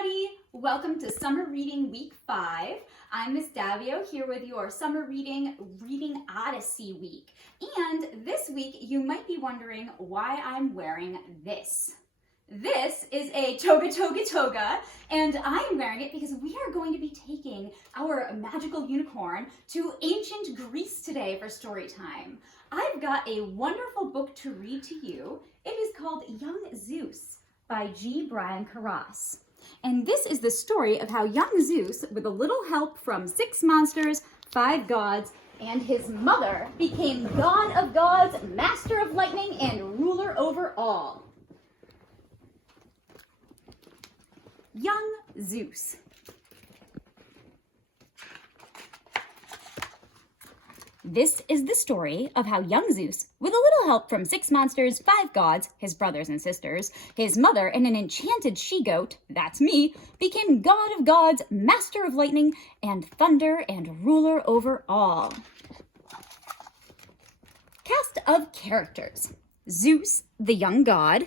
everybody! Welcome to Summer Reading Week 5. I'm Miss Davio here with your Summer Reading Odyssey week. And this week you might be wondering why I'm wearing this. This is a toga, and I'm wearing it because we are going to be taking our magical unicorn to ancient Greece today for story time. I've got a wonderful book to read to you. It is called Young Zeus by G. Brian Carras. And this is the story of how young Zeus, with a little help from 6 monsters, 5 gods, and his mother, became god of gods, master of lightning, and ruler over all. Young Zeus. This is the story of how young Zeus, with a little help from 6 monsters, 5 gods, his brothers and sisters, his mother, and an enchanted she-goat, that's me, became god of gods, master of lightning, and thunder, and ruler over all. Cast of characters. Zeus, the young god.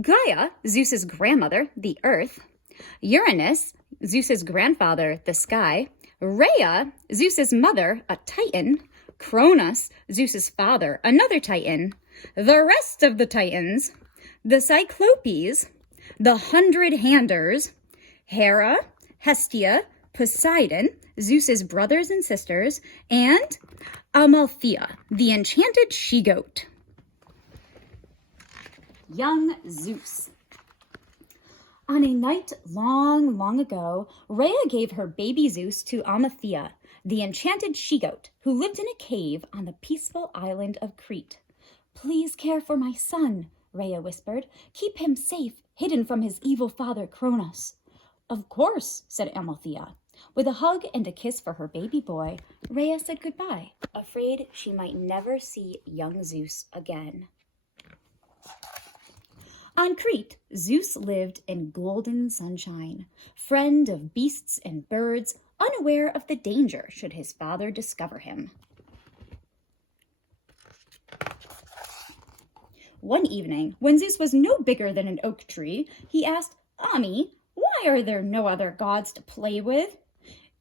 Gaia, Zeus's grandmother, the earth. Uranus, Zeus's grandfather, the sky. Rhea, Zeus's mother, a titan. Cronus, Zeus's father, another titan. The rest of the titans. The Cyclopes. The 100-handers. Hera, Hestia, Poseidon, Zeus's brothers and sisters. And Amalthea, the enchanted she-goat. Young Zeus. On a night long, long ago, Rhea gave her baby Zeus to Amalthea, the enchanted she-goat, who lived in a cave on the peaceful island of Crete. "Please care for my son," Rhea whispered. "Keep him safe, hidden from his evil father Cronus." "Of course," said Amalthea. With a hug and a kiss for her baby boy, Rhea said goodbye, afraid she might never see young Zeus again. On Crete, Zeus lived in golden sunshine, friend of beasts and birds, unaware of the danger should his father discover him. One evening, when Zeus was no bigger than an oak tree, he asked, "Ami, why are there no other gods to play with?"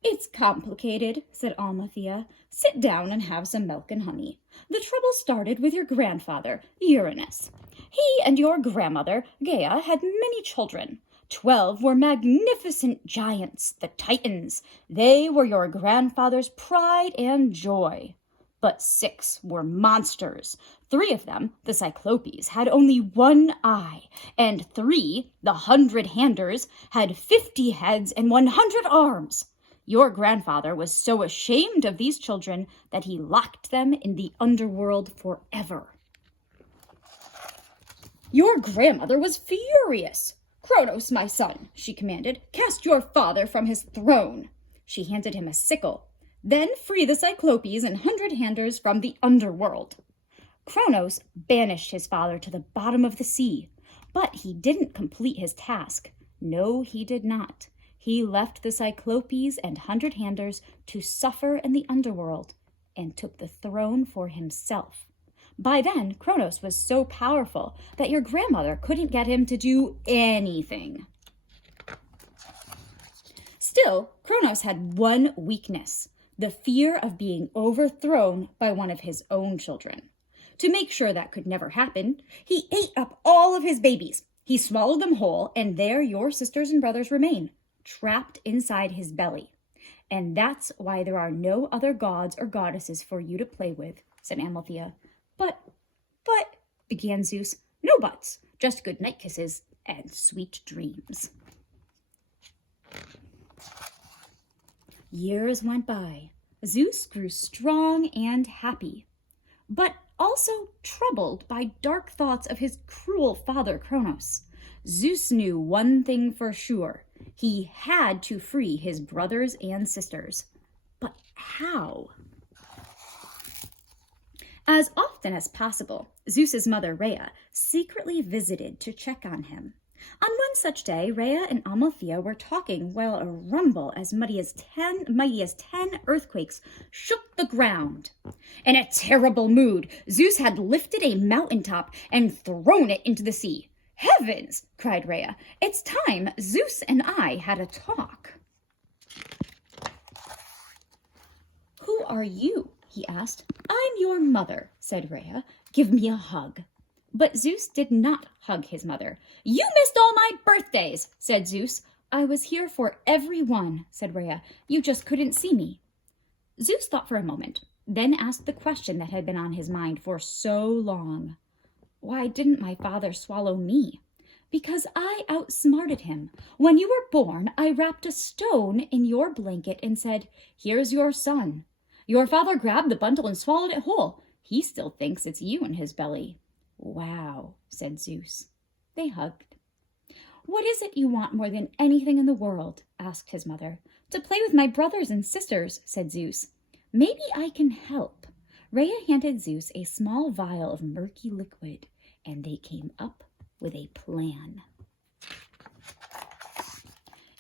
"It's complicated," said Amalthea. "Sit down and have some milk and honey. The trouble started with your grandfather, Uranus. He and your grandmother, Gaia, had many children. 12 were magnificent giants, the Titans. They were your grandfather's pride and joy. But 6 were monsters. 3 of them, the Cyclopes, had only 1 eye, and 3, the 100-handers, had 50 heads and 100 arms. Your grandfather was so ashamed of these children that he locked them in the underworld forever." Your grandmother was furious. "Cronos, my son," she commanded, "cast your father from his throne." She handed him a sickle. "Then free the Cyclopes and 100-handers from the underworld." Cronos banished his father to the bottom of the sea, but he didn't complete his task. No, he did not. He left the Cyclopes and 100-handers to suffer in the underworld and took the throne for himself. By then, Cronos was so powerful that your grandmother couldn't get him to do anything. Still, Cronos had one weakness: the fear of being overthrown by one of his own children. To make sure that could never happen, he ate up all of his babies. He swallowed them whole, and there your sisters and brothers remain, trapped inside his belly. "And that's why there are no other gods or goddesses for you to play with," said Amalthea. But, began Zeus. "No buts, just good night kisses and sweet dreams." Years went by. Zeus grew strong and happy, but also troubled by dark thoughts of his cruel father Cronos. Zeus knew one thing for sure: he had to free his brothers and sisters. But how? As often as possible, Zeus's mother Rhea secretly visited to check on him. On one such day, Rhea and Amalthea were talking while a rumble as mighty as 10 earthquakes shook the ground. In a terrible mood, Zeus had lifted a mountaintop and thrown it into the sea. Heavens, cried Rhea. It's time Zeus and I had a talk. Who are you? He asked. I'm your mother, said Rhea. Give me a hug. But Zeus did not hug his mother. You missed all my birthdays, said Zeus. I was here for every one, said Rhea. You just couldn't see me. Zeus thought for a moment, then asked the question that had been on his mind for so long. Why didn't my father swallow me? Because I outsmarted him. When you were born, I wrapped a stone in your blanket and said, Here's your son. Your father grabbed the bundle and swallowed it whole. He still thinks it's you in his belly. Wow, said Zeus. They hugged. What is it you want more than anything in the world? Asked his mother. To play with my brothers and sisters, said Zeus. Maybe I can help. Rhea handed Zeus a small vial of murky liquid, and they came up with a plan.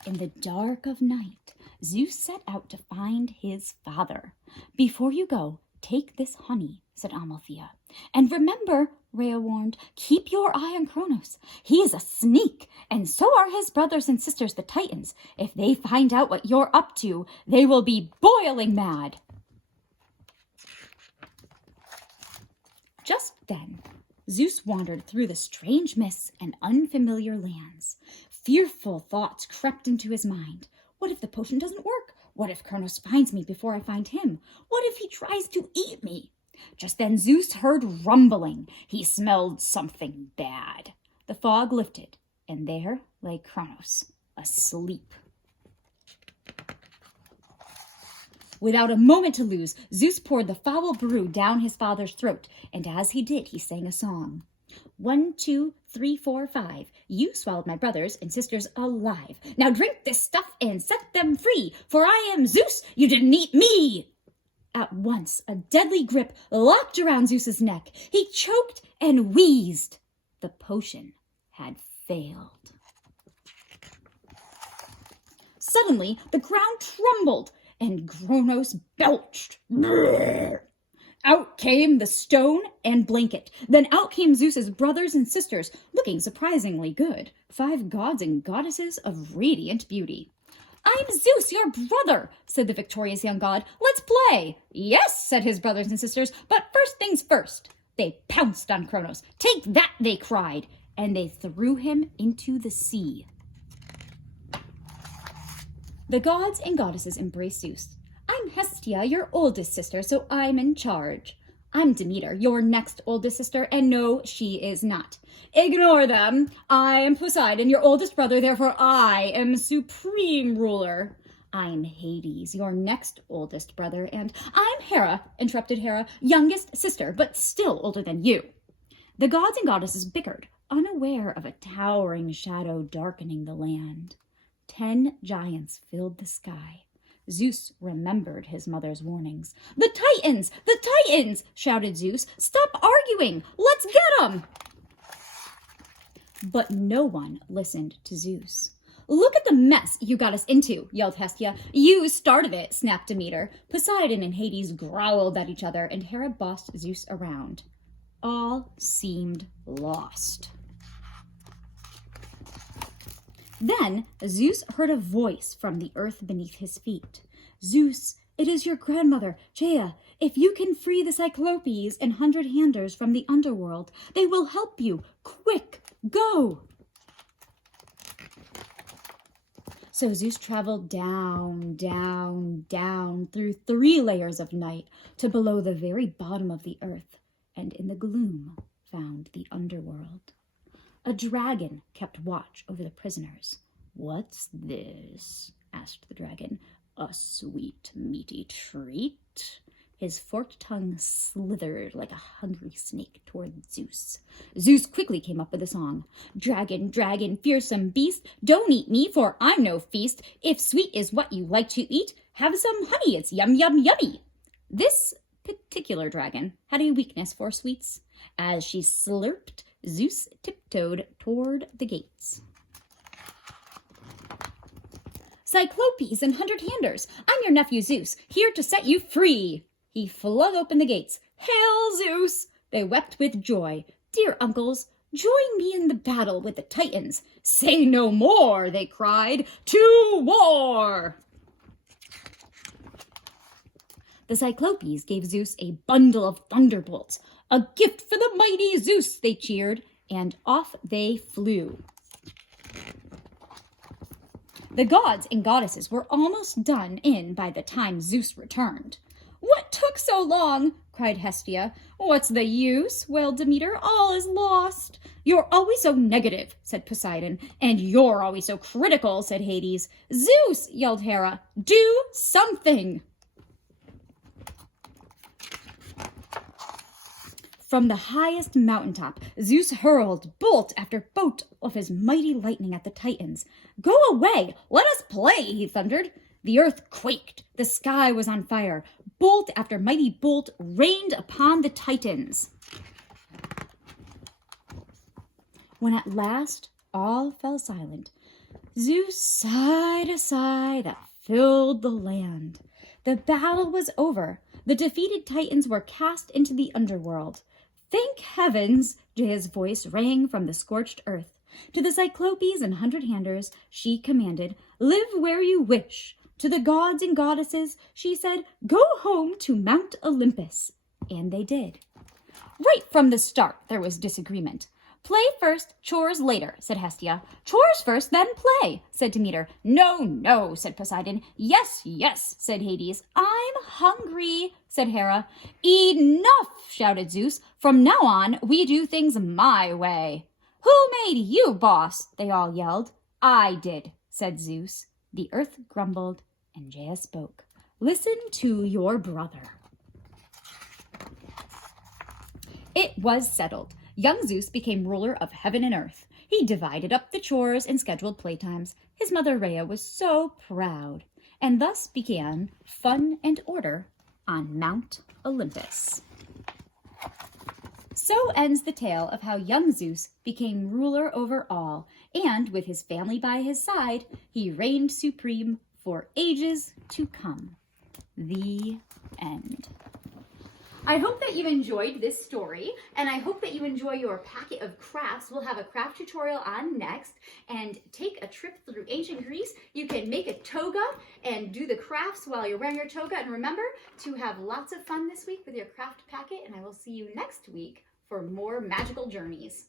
In the dark of night, Zeus set out to find his father. Before you go, take this honey, said Amalthea. And remember, Rhea warned, keep your eye on Kronos. He is a sneak, and so are his brothers and sisters, the Titans. If they find out what you're up to, they will be boiling mad. Just then, Zeus wandered through the strange mists and unfamiliar lands. Fearful thoughts crept into his mind. What if the potion doesn't work? What if Kronos finds me before I find him? What if he tries to eat me? Just then Zeus heard rumbling. He smelled something bad. The fog lifted, and there lay Kronos, asleep. Without a moment to lose, Zeus poured the foul brew down his father's throat, and as he did, he sang a song. 1, 2, 3, 4, 5. You swallowed my brothers and sisters alive. Now drink this stuff and set them free, for I am Zeus. You didn't eat me. At once, a deadly grip locked around Zeus's neck. He choked and wheezed. The potion had failed. Suddenly, the ground trembled, and Kronos belched. Brrr. Out came the stone and blanket. Then out came Zeus's brothers and sisters, looking surprisingly good. 5 gods and goddesses of radiant beauty. I'm Zeus, your brother, said the victorious young god. Let's play. Yes, said his brothers and sisters, but first things first. They pounced on Kronos. Take that, they cried, and they threw him into the sea. The gods and goddesses embraced Zeus. I'm Hestia, your oldest sister, so I'm in charge. I'm Demeter, your next oldest sister, and no, she is not. Ignore them. I am Poseidon, your oldest brother, therefore I am supreme ruler. I'm Hades, your next oldest brother, and I'm Hera, interrupted Hera, youngest sister, but still older than you. The gods and goddesses bickered, unaware of a towering shadow darkening the land. 10 giants filled the sky. Zeus remembered his mother's warnings. The Titans! The Titans! Shouted Zeus. Stop arguing! Let's get them! But no one listened to Zeus. Look at the mess you got us into, yelled Hestia. You started it, snapped Demeter. Poseidon and Hades growled at each other, and Hera bossed Zeus around. All seemed lost. Then Zeus heard a voice from the earth beneath his feet. Zeus, it is your grandmother, Gaia. If you can free the Cyclopes and 100-handers from the underworld, they will help you. Quick, go! So Zeus traveled down, down, down through 3 layers of night to below the very bottom of the earth, and in the gloom found the underworld. A dragon kept watch over the prisoners. What's this? Asked the dragon. A sweet, meaty treat? His forked tongue slithered like a hungry snake toward Zeus. Zeus quickly came up with a song. Dragon, dragon, fearsome beast, don't eat me, for I'm no feast. If sweet is what you like to eat, have some honey, it's yum, yum, yummy. This particular dragon had a weakness for sweets. As she slurped, Zeus tiptoed toward the gates. Cyclopes and 100-handers, I'm your nephew Zeus, here to set you free. He flung open the gates. Hail, Zeus! They wept with joy. Dear uncles, Join me in the battle with the Titans. Say no more, they cried. To war! The Cyclopes gave Zeus a bundle of thunderbolts. A gift for the mighty Zeus, they cheered, and off they flew. The gods and goddesses were almost done in by the time Zeus returned. What took so long? Cried Hestia. What's the use? Wailed Demeter. All is lost. You're always so negative, said Poseidon. And you're always so critical, said Hades. Zeus, yelled Hera. Do something. From the highest mountaintop, Zeus hurled bolt after bolt of his mighty lightning at the Titans. Go away! Let us play, he thundered. The earth quaked. The sky was on fire. Bolt after mighty bolt rained upon the Titans. When at last all fell silent, Zeus sighed a sigh that filled the land. The battle was over. The defeated Titans were cast into the underworld. Thank heavens, Jaia's voice rang from the scorched earth. To the Cyclopes and hundred-handers, she commanded, live where you wish. To the gods and goddesses, she said, go home to Mount Olympus. And they did. Right from the start, there was disagreement. Play first, chores later, said Hestia. Chores first, then play, said Demeter. No, no, said Poseidon. Yes, yes, said Hades. I'm hungry, said Hera. Enough, shouted Zeus. From now on, we do things my way. Who made you boss? They all yelled. I did, said Zeus. The earth grumbled, and Jaia spoke. Listen to your brother. It was settled. Young Zeus became ruler of heaven and earth. He divided up the chores and scheduled playtimes. His mother Rhea was so proud. And thus began fun and order on Mount Olympus. So ends the tale of how young Zeus became ruler over all, and with his family by his side, he reigned supreme for ages to come. The end. I hope that you enjoyed this story, and I hope that you enjoy your packet of crafts. We'll have a craft tutorial on next, and take a trip through ancient Greece. You can make a toga and do the crafts while you're wearing your toga, and remember to have lots of fun this week with your craft packet, and I will see you next week for more magical journeys.